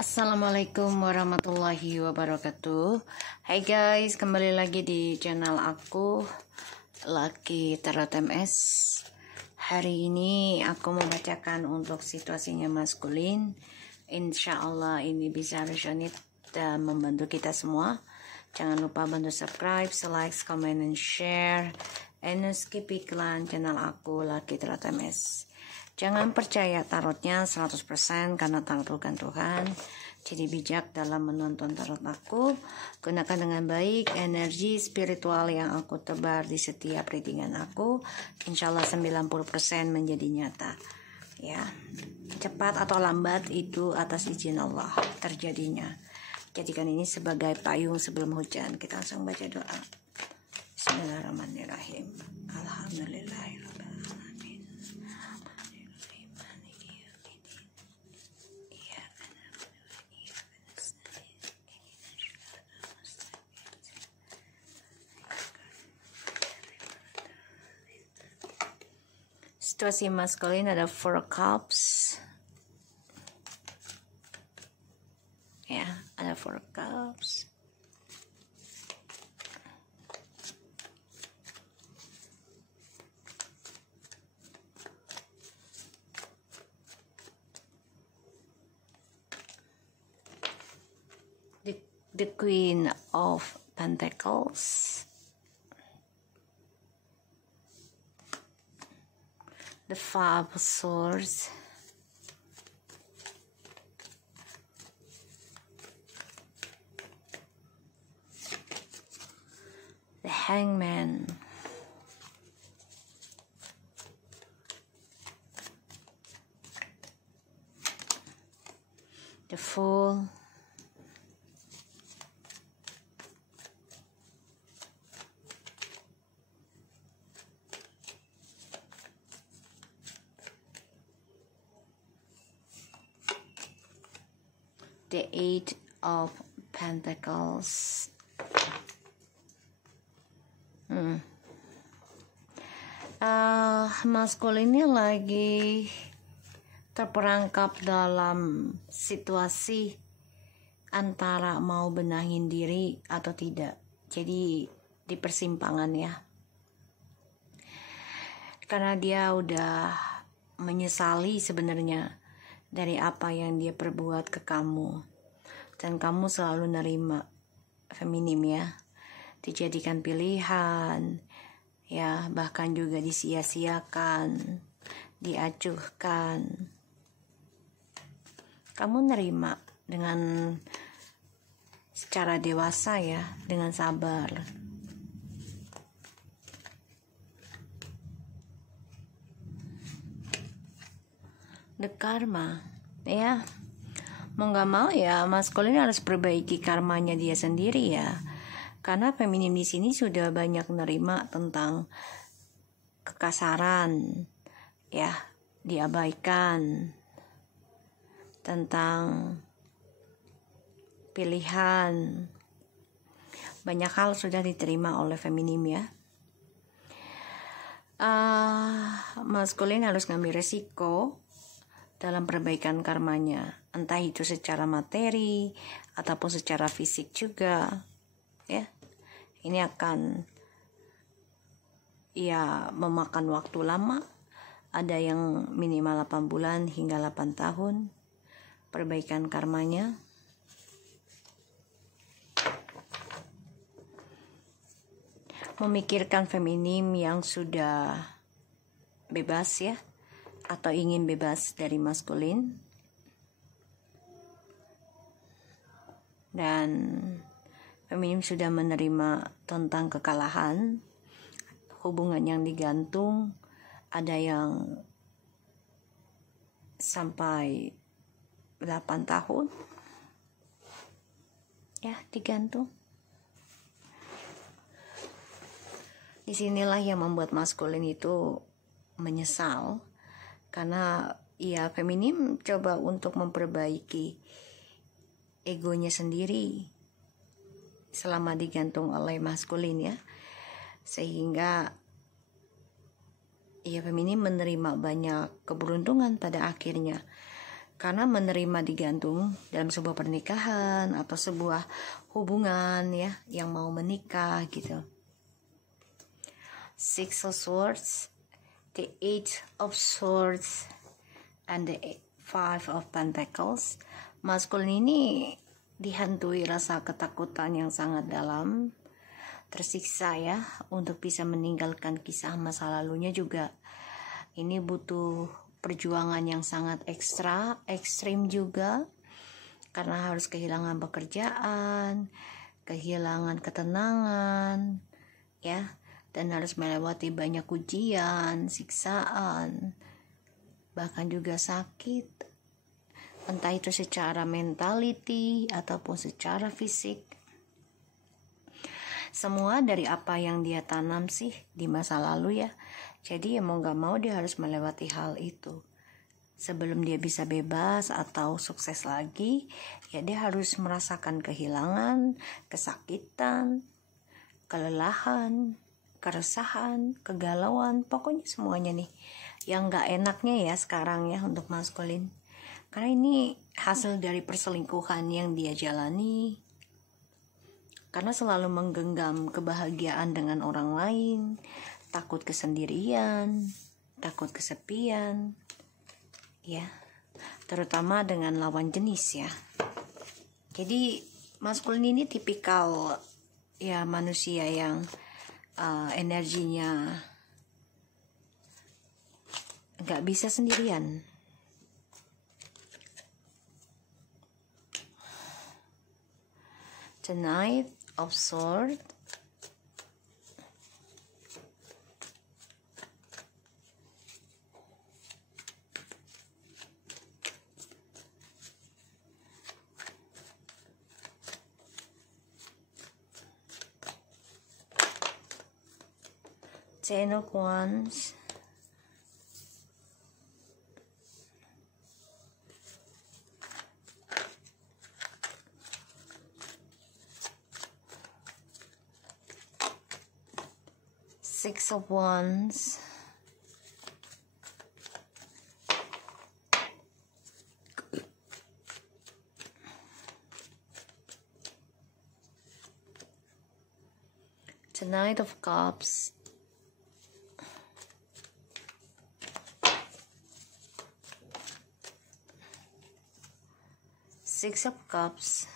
Assalamualaikum warahmatullahi wabarakatuh. Hai guys, kembali lagi di channel aku Lucky Tarot MS. Hari ini aku membacakan untuk situasinya maskulin. Insya Allah ini bisa resonate dan membantu kita semua. Jangan lupa bantu subscribe, like, comment, and share. And skip iklan channel aku Lucky Tarot MS. Jangan percaya tarotnya 100% karena tarot bukan Tuhan. Jadi bijak dalam menonton tarot aku. Gunakan dengan baik energi spiritual yang aku tebar di setiap readingan aku. Insya Allah 90% menjadi nyata. Ya, cepat atau lambat itu atas izin Allah terjadinya. Jadikan ini sebagai payung sebelum hujan. Kita langsung baca doa. Bismillahirrahmanirrahim. Alhamdulillahirrahmanirrahim. Situasi maskulin ada 4 cups. Ya, ada 4 cups. The Queen of Pentacles. The Five of Swords. The Hangman. The Fool. The Eight of Pentacles. Maskulin ini lagi terperangkap dalam situasi antara mau benahin diri atau tidak. Jadi di persimpangan ya. Karena dia udah menyesali sebenarnya dari apa yang dia perbuat ke kamu. Dan kamu selalu nerima, feminim ya. Dijadikan pilihan, ya bahkan juga disia-siakan, diacuhkan. Kamu nerima dengan secara dewasa ya, dengan sabar. The Karma, ya mau nggak mau ya maskulin harus perbaiki karmanya dia sendiri ya, karena feminim di sini sudah banyak nerima tentang kekasaran ya, diabaikan, tentang pilihan, banyak hal sudah diterima oleh feminim ya. Maskulin harus ngambil resiko dalam perbaikan karmanya, entah itu secara materi ataupun secara fisik juga ya. Ini akan ya memakan waktu lama, ada yang minimal 8 bulan hingga 8 tahun perbaikan karmanya. Memikirkan feminim yang sudah bebas ya, atau ingin bebas dari maskulin, dan feminim sudah menerima tentang kekalahan, hubungan yang digantung, ada yang sampai 8 tahun ya digantung. Disinilah yang membuat maskulin itu menyesal. Karena ya feminim coba untuk memperbaiki egonya sendiri selama digantung oleh maskulin ya. Sehingga ya feminim menerima banyak keberuntungan pada akhirnya. Karena menerima digantung dalam sebuah pernikahan atau sebuah hubungan ya yang mau menikah gitu. Six of Swords, the Eight of Swords, and the Five of Pentacles. Maskulin ini dihantui rasa ketakutan yang sangat dalam, tersiksa ya untuk bisa meninggalkan kisah masa lalunya juga. Ini butuh perjuangan yang sangat ekstrim juga, karena harus kehilangan pekerjaan, kehilangan ketenangan ya, dan harus melewati banyak ujian, siksaan, bahkan juga sakit, entah itu secara mentality ataupun secara fisik. Semua dari apa yang dia tanam sih di masa lalu ya. Jadi ya mau gak mau dia harus melewati hal itu. Sebelum dia bisa bebas atau sukses lagi, ya dia harus merasakan kehilangan, kesakitan, kelelahan, keresahan, kegalauan, pokoknya semuanya nih. Yang gak enaknya ya sekarang ya untuk maskulin. Karena ini hasil dari perselingkuhan yang dia jalani. Karena selalu menggenggam kebahagiaan dengan orang lain, takut kesendirian, takut kesepian, ya, terutama dengan lawan jenis ya. Jadi maskulin ini tipikal ya manusia yang energinya nggak bisa sendirian. The Knight of Swords, Ten of Wands, Six of Wands, the Knight of Cups, Six of Cups,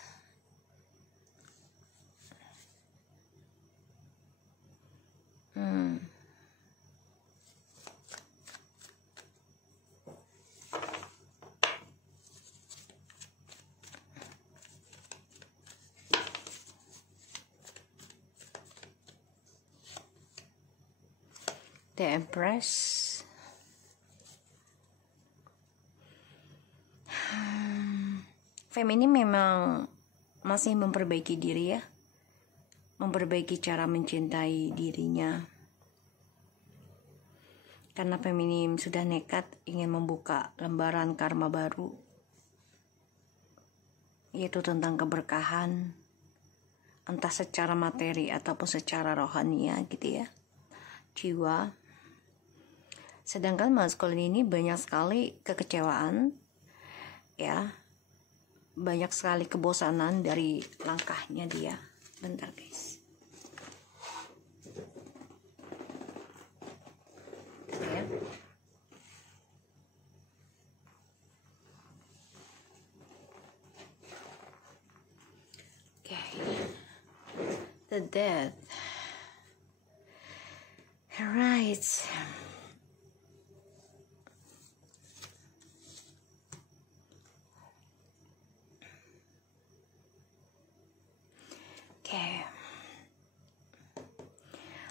the Empress, Feminin memang masih memperbaiki diri ya, memperbaiki cara mencintai dirinya. Karena Feminin sudah nekat ingin membuka lembaran karma baru, yaitu tentang keberkahan, entah secara materi ataupun secara rohania gitu ya, jiwa. Sedangkan maskulin ini banyak sekali kekecewaan ya, banyak sekali kebosanan dari langkahnya dia. Bentar guys. Ya. Okay. The Death. Right.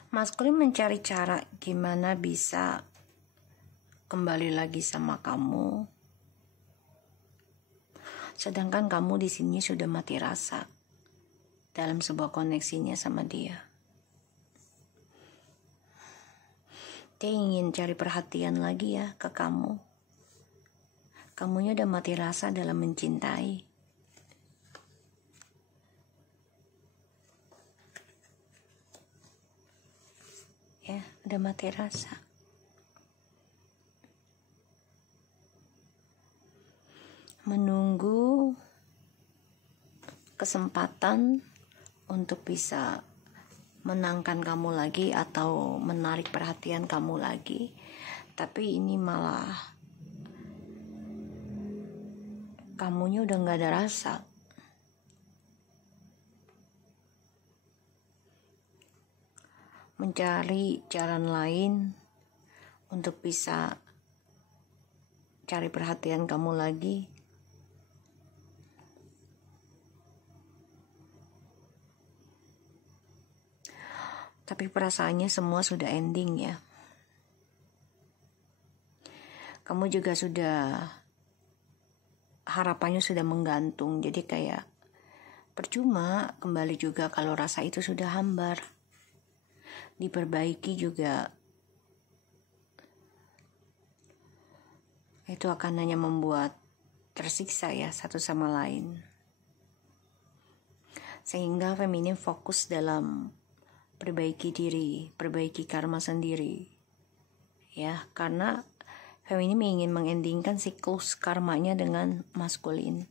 Maskulin mencari cara gimana bisa kembali lagi sama kamu, sedangkan kamu di sini sudah mati rasa dalam sebuah koneksinya sama dia. Dia ingin cari perhatian lagi ya ke kamu. Kamunya udah mati rasa dalam mencintai. Ya, udah mati rasa. menunggu kesempatan untuk bisa menangkan kamu lagi atau menarik perhatian kamu lagi, tapi ini malah kamunya udah gak ada rasa. Mencari jalan lain untuk bisa cari perhatian kamu lagi. Tapi perasaannya semua sudah ending ya. Kamu juga sudah, harapannya sudah menggantung. Jadi kayak percuma kembali juga kalau rasa itu sudah hambar. Diperbaiki juga itu akan hanya membuat tersiksa ya satu sama lain. Sehingga feminim fokus dalam perbaiki diri, perbaiki karma sendiri. Ya, karena feminim ingin mengendingkan siklus karmanya dengan maskulin.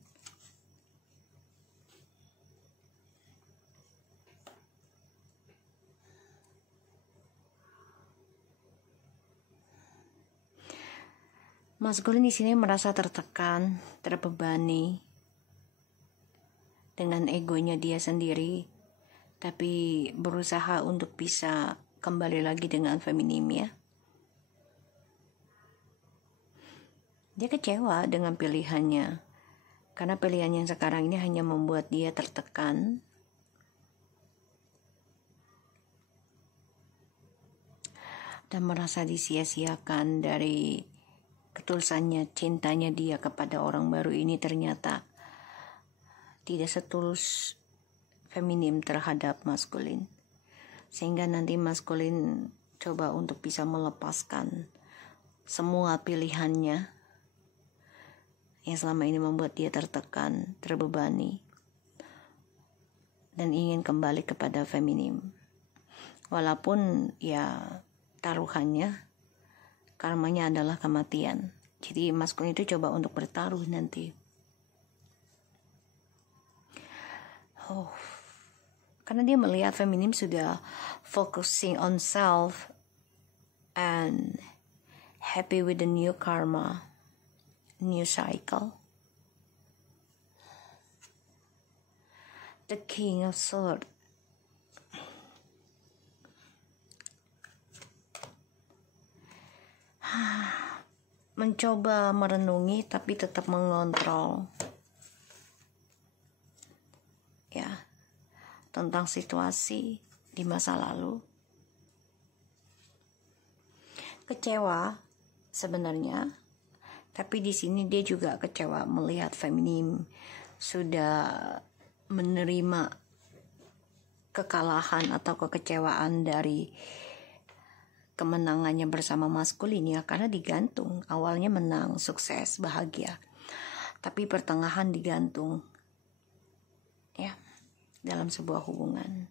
Maskulin di sini merasa tertekan, terbebani dengan egonya dia sendiri, tapi berusaha untuk bisa kembali lagi dengan feminim ya. Dia kecewa dengan pilihannya, karena pilihan yang sekarang ini hanya membuat dia tertekan. Dan merasa disia-siakan dari ketulusannya, cintanya dia kepada orang baru ini ternyata tidak setulus feminim terhadap maskulin. Sehingga nanti maskulin coba untuk bisa melepaskan semua pilihannya yang selama ini membuat dia tertekan, terbebani, dan ingin kembali kepada feminim. Walaupun ya taruhannya, karmanya adalah kematian. Jadi maskulin itu coba untuk bertaruh nanti. Karena dia melihat feminim sudah focusing on self and happy with the new karma, new cycle. The King of Swords. Mencoba merenungi tapi tetap mengontrol ya tentang situasi di masa lalu. Kecewa sebenarnya, tapi di sini dia juga kecewa melihat feminim sudah menerima kekalahan atau kekecewaan dari kemenangannya bersama maskulin ya, karena digantung. Awalnya menang, sukses, bahagia, tapi pertengahan digantung ya dalam sebuah hubungan.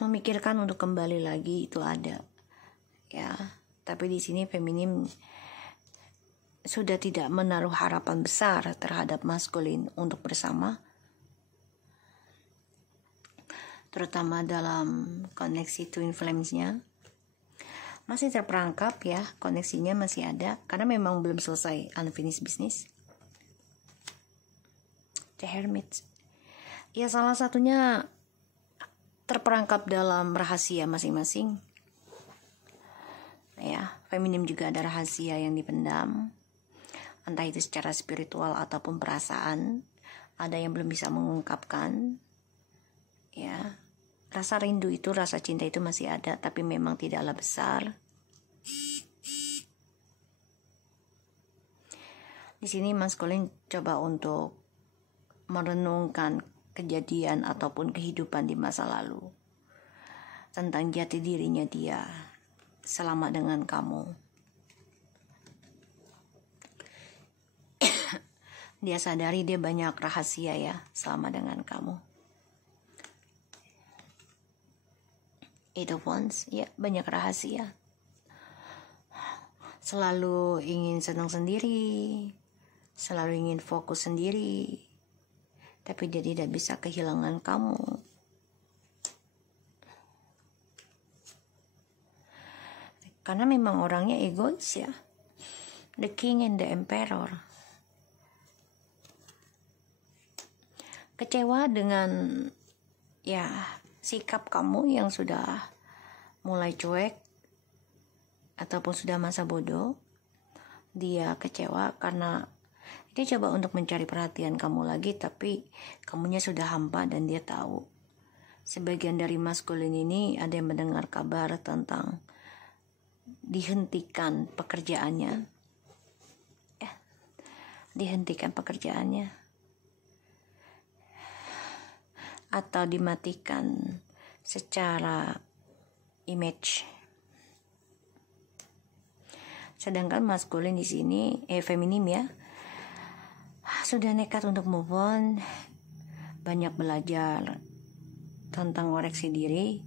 Memikirkan untuk kembali lagi itu ada ya, tapi di sini feminim sudah tidak menaruh harapan besar terhadap maskulin untuk bersama, terutama dalam koneksi twin flames-nya. Masih terperangkap ya, koneksinya masih ada, karena memang belum selesai unfinished business. The Hermit. Ya salah satunya terperangkap dalam rahasia masing-masing. Ya, feminim juga ada rahasia yang dipendam. Entah itu secara spiritual ataupun perasaan. Ada yang belum bisa mengungkapkan. Ya, rasa rindu itu, rasa cinta itu masih ada, tapi memang tidaklah besar. Di sini maskulin coba untuk merenungkan kejadian ataupun kehidupan di masa lalu, tentang jati dirinya dia selama dengan kamu. Dia sadari dia banyak rahasia ya selama dengan kamu. Eight of Wands, ya banyak rahasia. Selalu ingin senang sendiri, selalu ingin fokus sendiri, tapi dia tidak bisa kehilangan kamu. Karena memang orangnya egois ya. The King and the Emperor. Kecewa dengan ya sikap kamu yang sudah mulai cuek ataupun sudah masa bodoh. Dia kecewa karena dia coba untuk mencari perhatian kamu lagi, tapi kamunya sudah hampa dan dia tahu. Sebagian dari maskulin ini ada yang mendengar kabar tentang dihentikan pekerjaannya, atau dimatikan secara image. Sedangkan maskulin di sini, feminim ya, sudah nekat untuk move on, banyak belajar tentang koreksi diri,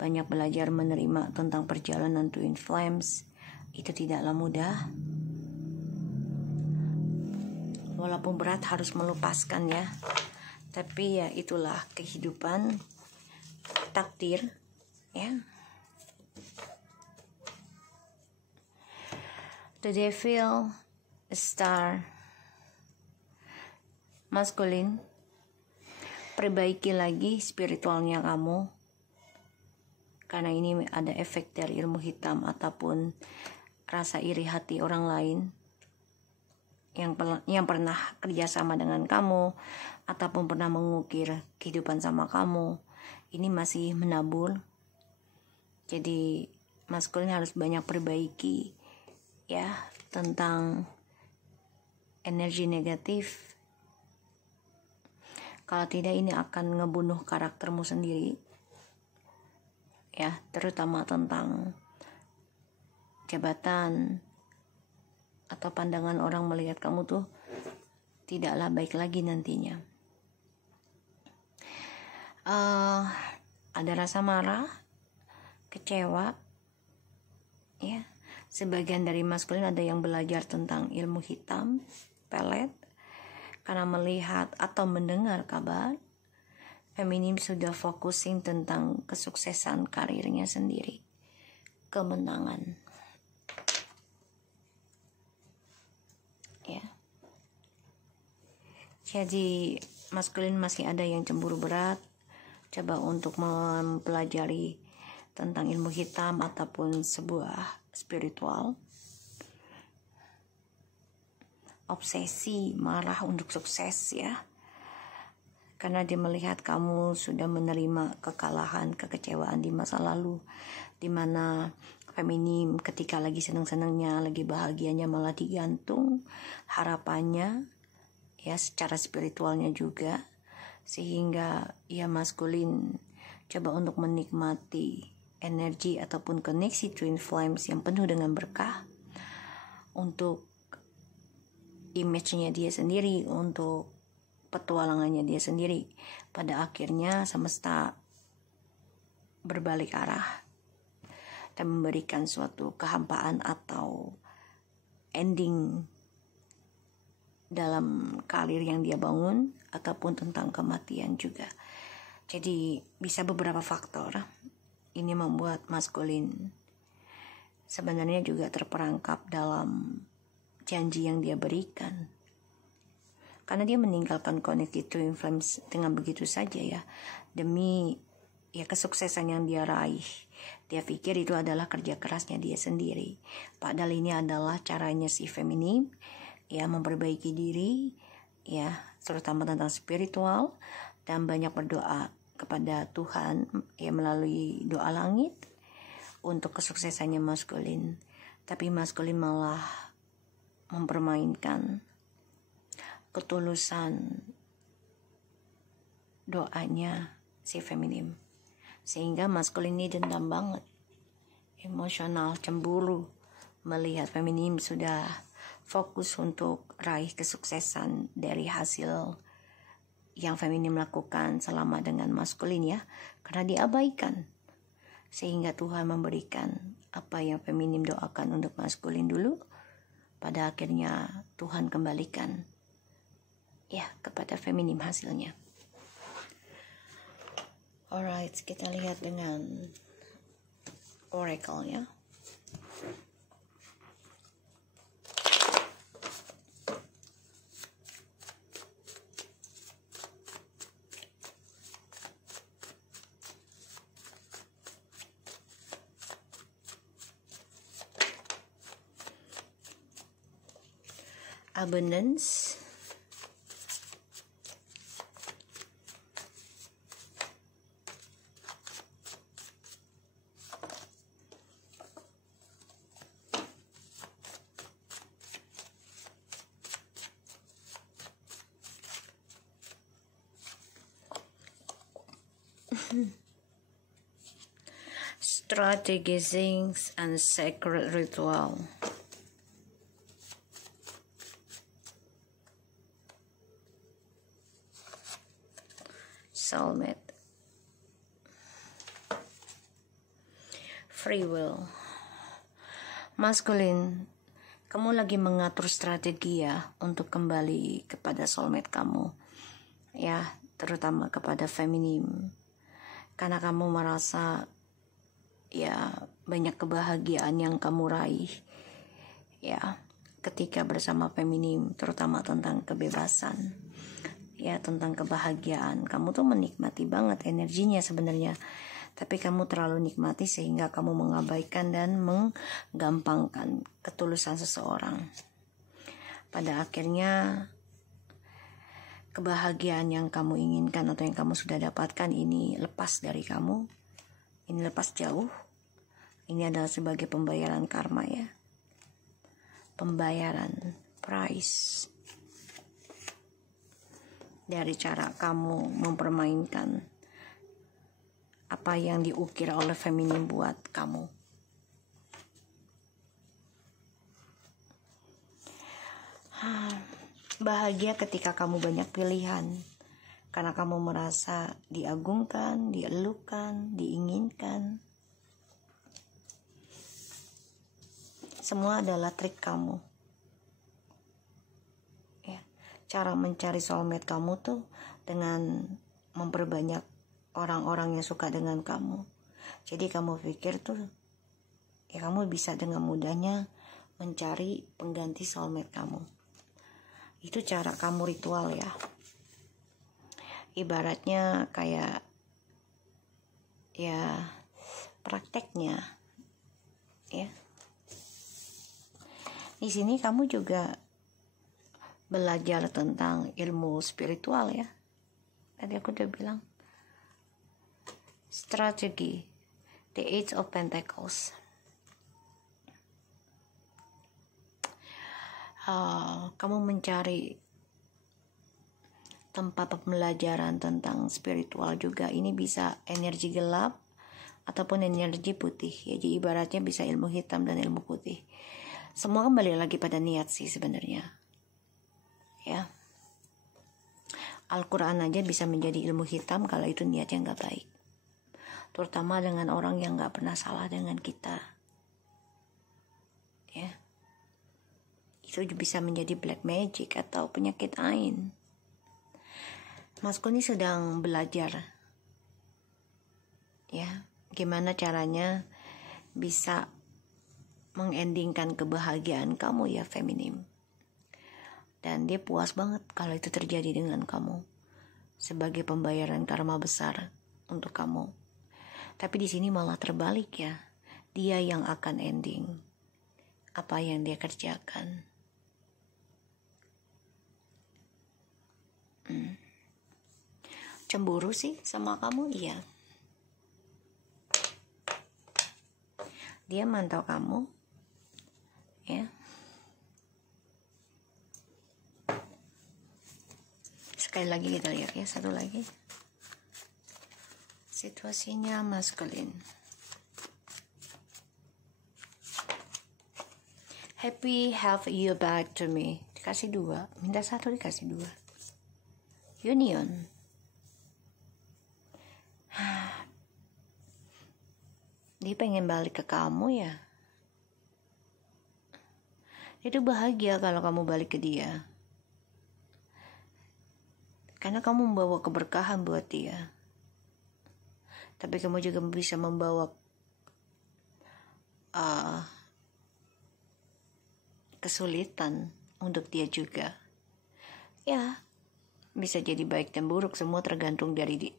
banyak belajar menerima tentang perjalanan twin flames. Itu tidaklah mudah. Walaupun berat harus melepaskan ya. Tapi ya itulah kehidupan, takdir ya. The Devil, the Star. Maskulin, perbaiki lagi spiritualnya kamu. Karena ini ada efek dari ilmu hitam ataupun rasa iri hati orang lain yang pernah kerjasama dengan kamu ataupun pernah mengukir kehidupan sama kamu. Ini masih menabur. Jadi maskulin harus banyak perbaiki ya tentang energi negatif. Kalau tidak ini akan ngebunuh karaktermu sendiri. Ya, terutama tentang jabatan atau pandangan orang melihat kamu tuh tidaklah baik lagi nantinya. Ada rasa marah, kecewa, ya. Sebagian dari maskulin ada yang belajar tentang ilmu hitam, pelet, karena melihat atau mendengar kabar. Feminim sudah focusing tentang kesuksesan karirnya sendiri, kemenangan. Ya. Jadi maskulin masih ada yang cemburu berat, coba untuk mempelajari tentang ilmu hitam ataupun sebuah spiritual. Obsesi, marah untuk sukses ya. Karena dia melihat kamu sudah menerima kekalahan, kekecewaan di masa lalu, di mana feminim ketika lagi senang-senangnya, lagi bahagianya malah digantung harapannya, ya secara spiritualnya juga, sehingga ya maskulin coba untuk menikmati energi ataupun koneksi twin flames yang penuh dengan berkah untuk image-nya dia sendiri, untuk petualangannya dia sendiri. Pada akhirnya semesta berbalik arah dan memberikan suatu kehampaan atau ending dalam karir yang dia bangun ataupun tentang kematian juga. Jadi bisa beberapa faktor ini membuat maskulin sebenarnya juga terperangkap dalam janji yang dia berikan. Karena dia meninggalkan connected twin flames dengan begitu saja ya, demi ya kesuksesan yang dia raih. Dia pikir itu adalah kerja kerasnya dia sendiri. Padahal ini adalah caranya si feminim ya memperbaiki diri ya, terutama tentang spiritual, dan banyak berdoa kepada Tuhan ya melalui doa langit untuk kesuksesannya maskulin. Tapi maskulin malah mempermainkan ketulusan doanya si feminim, sehingga maskulin ini dendam banget, emosional, cemburu melihat feminim sudah fokus untuk raih kesuksesan dari hasil yang feminim lakukan selama dengan maskulin ya, karena diabaikan, sehingga Tuhan memberikan apa yang feminim doakan untuk maskulin dulu, pada akhirnya Tuhan kembalikan ya kepada feminim hasilnya. Alright, kita lihat dengan oracle-nya. Abundance, strategizing and sacred ritual. Soulmate, free will, masculine. Kamu lagi mengatur strategi ya untuk kembali kepada soulmate kamu, ya, terutama kepada feminim, karena kamu merasa ya banyak kebahagiaan yang kamu raih ya ketika bersama feminim, terutama tentang kebebasan. Ya, tentang kebahagiaan. Kamu tuh menikmati banget energinya sebenarnya, tapi kamu terlalu nikmati sehingga kamu mengabaikan dan menggampangkan ketulusan seseorang. Pada akhirnya kebahagiaan yang kamu inginkan atau yang kamu sudah dapatkan ini lepas dari kamu, ini lepas jauh. Ini adalah sebagai pembayaran karma ya, pembayaran price dari cara kamu mempermainkan apa yang diukir oleh feminim buat kamu. Bahagia ketika kamu banyak pilihan, karena kamu merasa diagungkan, dielukan, diinginkan. Semua adalah trik kamu. Cara mencari soulmate kamu tuh dengan memperbanyak orang-orang yang suka dengan kamu. Jadi kamu pikir tuh ya kamu bisa dengan mudahnya mencari pengganti soulmate kamu. Itu cara kamu ritual ya. Ibaratnya kayak ya prakteknya ya. Di sini kamu juga belajar tentang ilmu spiritual ya. Tadi aku udah bilang. Strategi, the Eight of Pentacles. Kamu mencari tempat pembelajaran tentang spiritual juga. Ini bisa energi gelap ataupun energi putih. Jadi ibaratnya bisa ilmu hitam dan ilmu putih. Semua kembali lagi pada niat sih sebenarnya. Ya, Al-Quran aja bisa menjadi ilmu hitam kalau itu niatnya nggak baik, terutama dengan orang yang nggak pernah salah dengan kita ya. Itu bisa menjadi black magic atau penyakit ain. Masku ini sedang belajar ya gimana caranya bisa mengendingkan kebahagiaan kamu ya feminim. Dan dia puas banget kalau itu terjadi dengan kamu sebagai pembayaran karma besar untuk kamu. Tapi di sini malah terbalik ya. Dia yang akan ending apa yang dia kerjakan. Cemburu sih sama kamu, iya. Dia mantau kamu ya. Sekali lagi kita lihat ya, satu lagi. Situasinya maskulin. Happy have you back to me. Dikasih 2, minta 1 dikasih 2. Union. Dia pengen balik ke kamu ya. Itu bahagia kalau kamu balik ke dia. Karena kamu membawa keberkahan buat dia. Tapi kamu juga bisa membawa kesulitan untuk dia juga. Ya, bisa jadi baik dan buruk, semua tergantung dari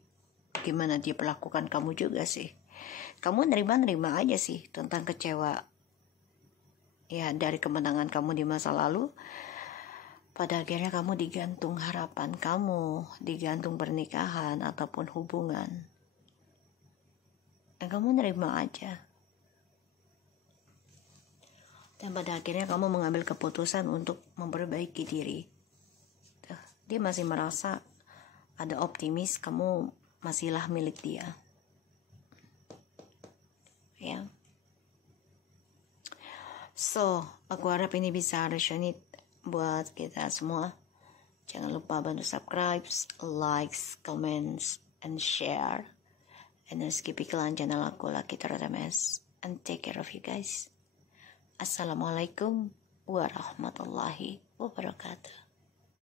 gimana dia perlakukan kamu juga sih. Kamu nerima aja sih tentang kecewa ya dari kemenangan kamu di masa lalu. Pada akhirnya kamu digantung harapan kamu, digantung pernikahan ataupun hubungan. Dan kamu nerima aja. Dan pada akhirnya kamu mengambil keputusan untuk memperbaiki diri. Dia masih merasa ada optimis, kamu masihlah milik dia. Ya. So, aku harap ini bisa resonate buat kita semua. Jangan lupa bantu subscribe, likes, comments, and share. And skip iklan channel aku Lucky Tarot MS. And take care of you guys. Assalamualaikum warahmatullahi wabarakatuh.